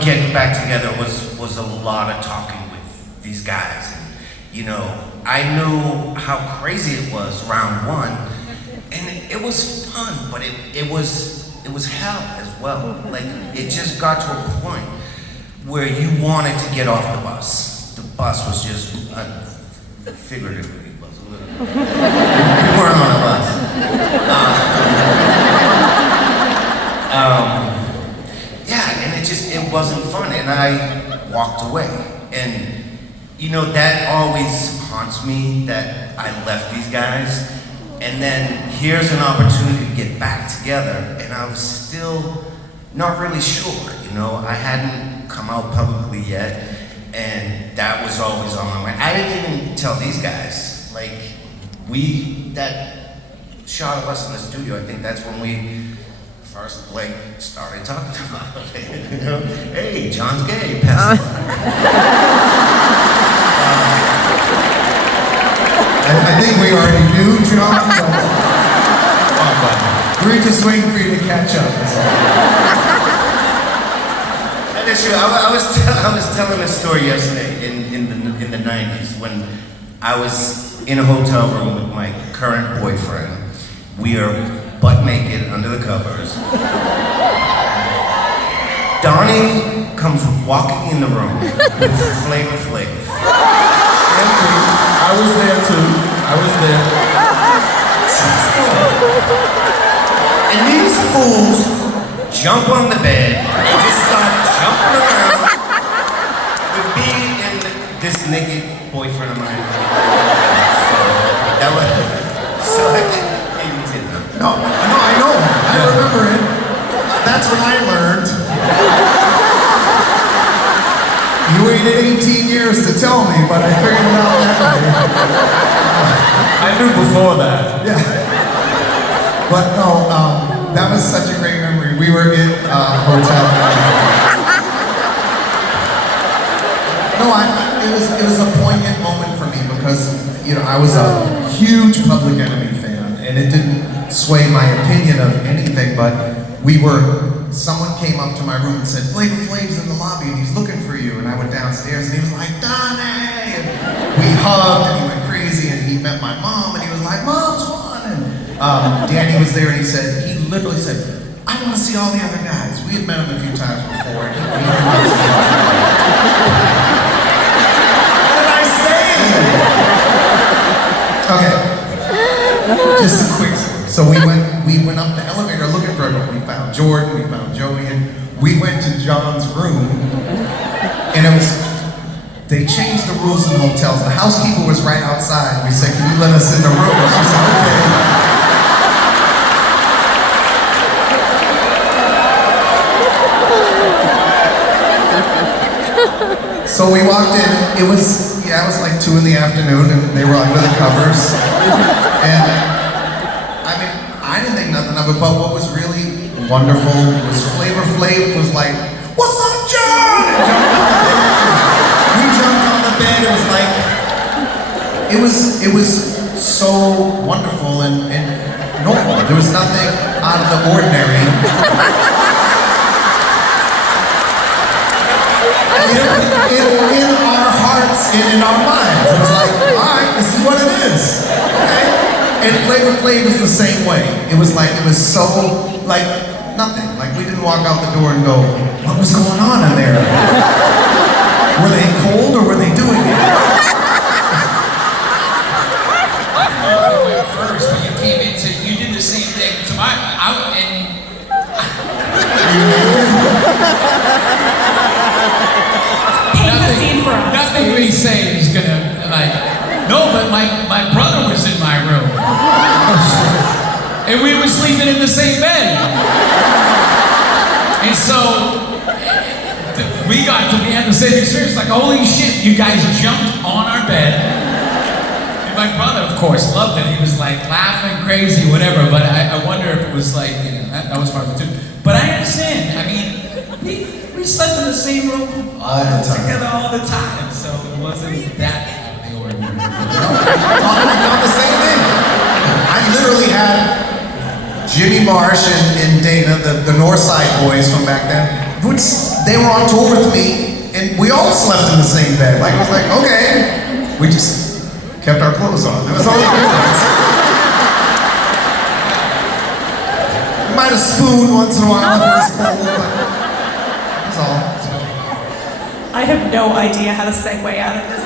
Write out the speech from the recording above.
getting back together was a lot of talking with these guys. And, I knew how crazy it was round one, and it was fun, but it was hell as well. Like, it just got to a point where you wanted to get off the bus. The bus was just figuratively. We weren't on a bus. And it wasn't fun, and I walked away. And that always haunts me that I left these guys, and then here's an opportunity to get back together, and I was still not really sure. I hadn't come out publicly yet, and that was always on my mind. I didn't even tell these guys, that shot of us in the studio, I think that's when we first started talking about it. Hey, John's gay, pass it on. I think we already knew, John, but we were just waiting for you to catch up. That's true. I was telling a story yesterday in the 90s when I was in a hotel room with my current boyfriend. We are butt naked under the covers. Donnie comes walking in the room with Flavor Flav. I was there too. I was there. And these fools jump on the bed and just start jumping around with me and this naked boyfriend of mine. So I didn't know. No, I know. I remember it. That's when I learned. You waited 18 years to tell me, but I figured it out that way. I knew before that. Yeah. But no, that was such a great memory. We were in a hotel. No, it was a poignant moment for me because, I was a huge Public Enemy fan, and it didn't sway my opinion of anything, but someone came up to my room and said, Flavor Flav's in the lobby and he's looking for you. And I went downstairs and he was like, Donnie! And we hugged and he went crazy and he met my mom and he was like, Mom's won! And Danny was there and he literally said, I want to see all the other guys. We had met him a few times before. And he wanted to see all the other guys. What did I say? Okay. Just a quick story. So we went up the elevator looking for everyone. We found Jordan, we found Joey, and we went to John's room, and they changed the rules in the hotels. The housekeeper was right outside. We said, can you let us in the room? And she said, okay. So we walked in, it was like 2 in the afternoon, and they were under the covers. And I didn't think nothing of it, but what was really wonderful was Flavor Flav was like, what's up, John? We jumped on the bed, it was so wonderful and normal. There was nothing out of the ordinary. In our hearts and in our minds. It was like, all right, this is what it is. Okay? And Flavor Flav is the same way. It was so, nothing. We didn't walk out the door and go, what was going on in there? Were they cold or were they doing it? You went first, but you came into, you did the same thing to nothing we say is gonna, no, but my brother was in my room. And we were sleeping in the same bed. And so, we got to the end of the same experience, holy shit, you guys jumped on our bed. And my brother, of course, loved it. He was laughing crazy, whatever, but I wonder if it was that was part of it too. But I understand, we slept in the same room together all the time, so it wasn't that out of the ordinary. I got the same thing. I literally had Jimmy Marsh and Dana, the Northside boys from back then, which they were on tour with me, and we all slept in the same bed. Like, I was like, okay. We just kept our clothes on. That was all the difference. We might have spooned once in a while if it was cold, but that's all. I have no idea how to segue out of this.